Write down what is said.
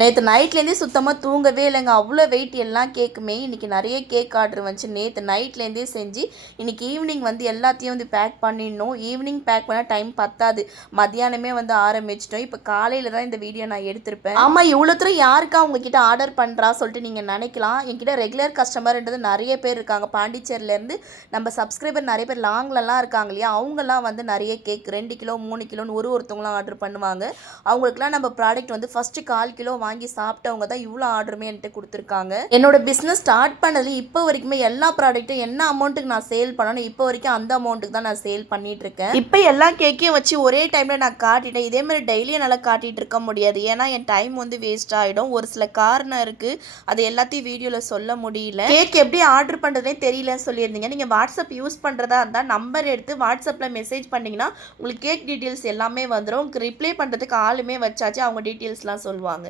நேற்று நைட்லேருந்தே சுத்தமாக தூங்கவே இல்லைங்க. அவ்வளோ வெயிட் எல்லாம் கேக்குமே. இன்றைக்கி நிறைய கேக் ஆர்டர் வந்துச்சு. நேற்று நைட்லேருந்தே செஞ்சு இன்றைக்கி ஈவினிங் வந்து எல்லாத்தையும் வந்து பேக் பண்ணிடணும். ஈவினிங் பேக் பண்ணால் டைம் பத்தாது. மத்தியானமே வந்து ஆரம்பிச்சிட்டோம். இப்போ காலையில் தான் இந்த வீடியோ நான் எடுத்திருப்பேன். ஆமாம் இவ்வளோ தூரம் யாருக்கா உங்ககிட்ட ஆர்டர் பண்ணுறா சொல்லிட்டு நீங்கள் நினைக்கலாம். என்கிட்ட ரெகுலர் கஸ்டமர்ன்றது நிறைய பேர் இருக்காங்க. பாண்டிச்சேரியிலேருந்து நம்ம சப்ஸ்கிரைபர் நிறைய பேர் லாங்லலாம் இருக்காங்க இல்லையா? அவங்கெல்லாம் வந்து நிறைய கேக் ரெண்டு கிலோ மூணு கிலோன்னு ஒரு ஒருத்தவங்களாம் ஆர்டர் பண்ணுவாங்க. அவங்களுக்குலாம் நம்ம ப்ராடக்ட் வந்து ஃபஸ்ட்டு கால் கிலோ வாங்கி வாங்கி சாப்பிட்டவங்க தான் இவ்வளோ ஆர்டருமே என்கிட்ட கொடுத்துருக்காங்க. என்னோட பிஸ்னஸ் ஸ்டார்ட் பண்ணதுல இப்போ வரைக்குமே எல்லா ப்ராடக்ட்டும் என்ன அமௌண்ட்டுக்கு நான் சேல் பண்ணணும் இப்போ வரைக்கும் அந்த அமௌண்ட்டுக்கு தான் நான் சேல் பண்ணிட்டு இருக்கேன். இப்போ எல்லா கேக்கையும் வச்சு ஒரே டைம்ல நான் காட்டிட்டேன். இதே மாதிரி டெய்லியும் என்னால் காட்டிட்டு இருக்க முடியாது. ஏன்னா என் டைம் வந்து வேஸ்ட் ஆகிடும் ஒரு சில காரணம் இருக்கு. அது எல்லாத்தையும் வீடியோவில் சொல்ல முடியல. கேக் எப்படி ஆர்டர் பண்ணுறதே தெரியலன்னு சொல்லியிருந்தீங்க. நீங்கள் வாட்ஸ்அப் யூஸ் பண்ணுறதா இருந்தால் நம்பர் எடுத்து வாட்ஸ்அப்பில் மெசேஜ் பண்ணிங்கன்னா உங்களுக்கு கேக் டீட்டெயில்ஸ் எல்லாமே வந்துடும் உங்களுக்கு ரிப்ளை பண்ணுறதுக்கு ஆளுமே வச்சாச்சு. அவங்க டீட்டெயில்ஸ்லாம் சொல்லுவாங்க.